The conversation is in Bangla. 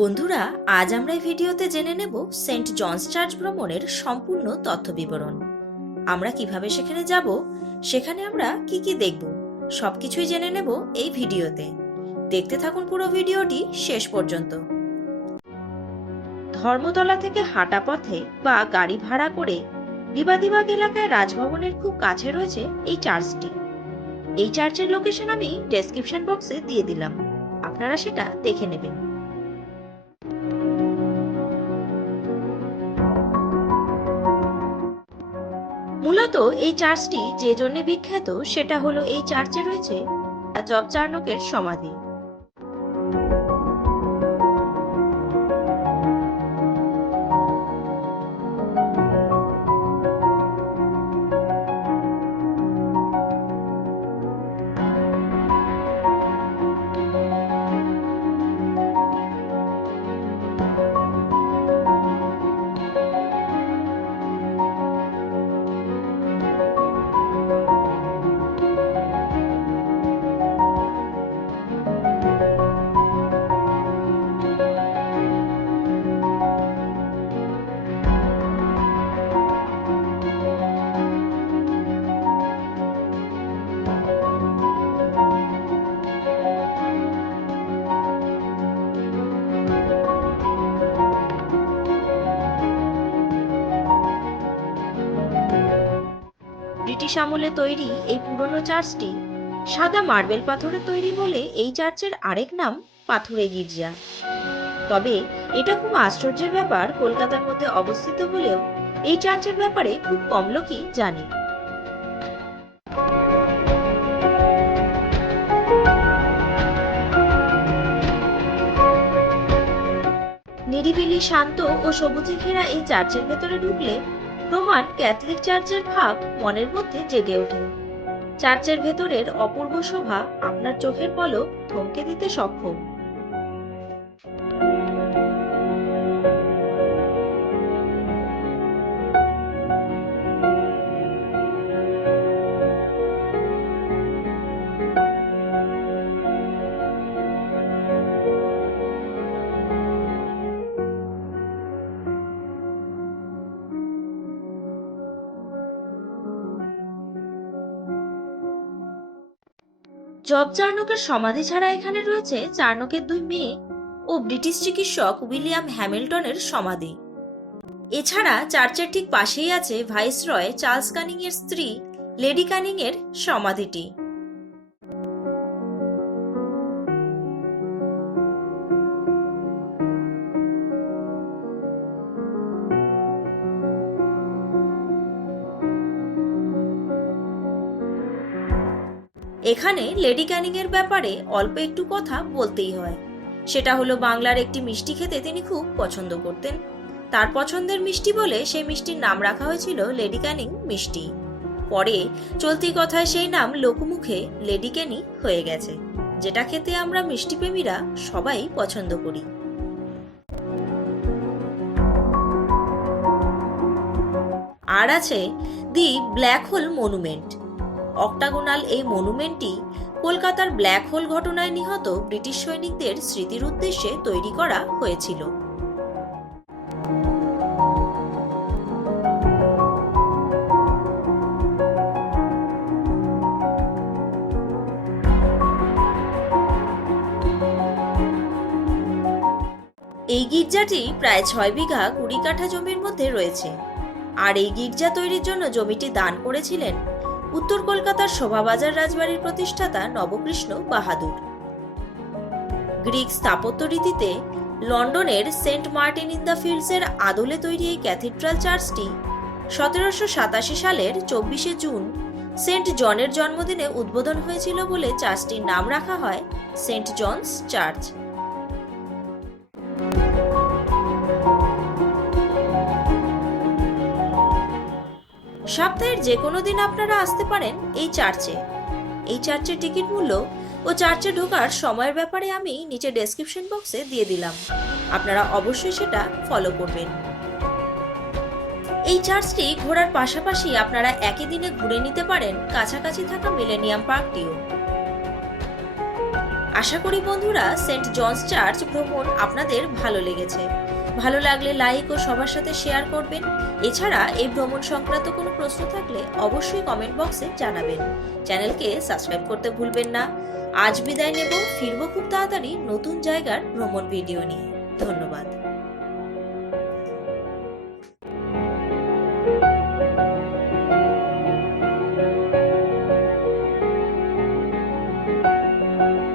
বন্ধুরা, আজ আমরা এই ভিডিওতে জেনে নেব সেন্ট জনস চার্চ ভ্রমণের সম্পূর্ণ তথ্য বিবরণ। আমরা কীভাবে সেখানে যাব, সেখানে আমরা কি কি দেখব, সবকিছুই জেনে নেব এই ভিডিওতে। দেখতে থাকুন পুরো ভিডিওটি শেষ পর্যন্ত। ধর্মতলা থেকে হাঁটা পথে বা গাড়ি ভাড়া করে বিবাদিবাগ এলাকায় রাজভবনের খুব কাছে রয়েছে এই চার্চটি। এই চার্চের লোকেশন আমি ডেসক্রিপশন বক্সে দিয়ে দিলাম। আপনারা সেটা দেখে নেবেন। মূলত এই চার্চটি যে জন্যে বিখ্যাত সেটা হলো এই চার্চে রয়েছে জব চার্নকের সমাধি। ব্রিটিশ আমলে তৈরি এই পুরনো চার্চটি সাদা মার্বেল পাথরে তৈরি বলে এই চার্চের আরেক নাম পাথুরে গির্জা। তবে এটা খুব আশ্চর্যের ব্যাপার, কলকাতার মধ্যে অবস্থিত হলেও এই চার্চের ব্যাপারে খুব কম লোকই জানে। নিরিবিলি শান্ত ও সবুজে ঘেরা এই চার্চের ভেতরে ঢুকলে রোমান ক্যাথলিক চার্চের ভাব মনের মধ্যে জেগে ওঠে। চার্চের ভেতরের অপূর্ব শোভা আপনার চোখের পলক থমকে দিতে সক্ষম। জব চার্নকের সমাধি ছাড়া এখানে রয়েছে চার্নকের দুই মেয়ে ও ব্রিটিশ চিকিৎসক উইলিয়াম হ্যামিল্টনের সমাধি। এছাড়া চার্চের ঠিক পাশেই আছে ভাইসরয় চার্লস কানিং এর স্ত্রী লেডি কানিং এর সমাধিটি। এখানে লেডি ক্যানিং এর ব্যাপারে অল্প একটু কথা বলতেই হয়। সেটা হলো বাংলার একটি মিষ্টি খেতে তিনি খুব পছন্দ করতেন। তার পছন্দের মিষ্টি বলে সেই মিষ্টির নাম রাখা হয়েছিল লেডি ক্যানিং মিষ্টি। পরে চলতি কথায় সেই নাম লোকমুখে লেডি ক্যানি হয়ে গেছে, যেটা খেতে আমরা মিষ্টি প্রেমীরা সবাই পছন্দ করি। আর আছে the black hole monument. Octagonal এই মনুমেন্টটি কলকাতার ব্ল্যাক হোল ঘটনায় নিহত ব্রিটিশ সৈনিকদের স্মৃতির উদ্দেশ্যে তৈরি করা হয়েছিল। এই গির্জাটি প্রায় ছয় বিঘা কুড়ি কাঠা জমির মধ্যে রয়েছে। আর এই গির্জা তৈরির জন্য জমিটি দান করেছিলেন উত্তর কলকাতার শোভাবাজার রাজবাড়ির প্রতিষ্ঠাতা নবকৃষ্ণ বাহাদুর। গ্রিক স্থাপত্য রীতিতে লন্ডনের সেন্ট মার্টিন ইন দ্য ফিল্ডসের আদলে তৈরি এই ক্যাথিড্রাল চার্চটি সতেরোশো সাতাশি সালের চব্বিশে জুন সেন্ট জনের জন্মদিনে উদ্বোধন হয়েছিল বলে চার্চটির নাম রাখা হয় সেন্ট জনস চার্চ। সপ্তাহের যে কোনো দিন আপনারা আসতে পারেন এই চার্চে। এই চার্চের টিকিট মূল্য ও চার্চে ঢোকার সময়ের ব্যাপারে আমি নিচে ডেসক্রিপশন বক্সে দিয়ে দিলাম। আপনারা অবশ্যই সেটা ফলো করবেন। এই চার্চটি ঘোরার পাশাপাশি আপনারা একই দিনে ঘুরে নিতে পারেন কাছাকাছি থাকা মিলেনিয়াম পার্কটিও আশা করি বন্ধুরা সেন্ট জনস চার্চ ভ্রমণ আপনাদের ভালো লেগেছে। ভালো লাগলে লাইক ও সবার সাথে শেয়ার করবেন। এছাড়া এই ভ্রমণ সংক্রান্ত কোনো প্রশ্ন থাকলে অবশ্যই কমেন্ট বক্সে জানাবেন। চ্যানেলকে সাবস্ক্রাইব করতে ভুলবেন না। আজ বিদায় নেব, ফিরব খুব তাড়াতাড়ি নতুন জায়গার ভ্রমণ ভিডিও নিয়ে। ধন্যবাদ।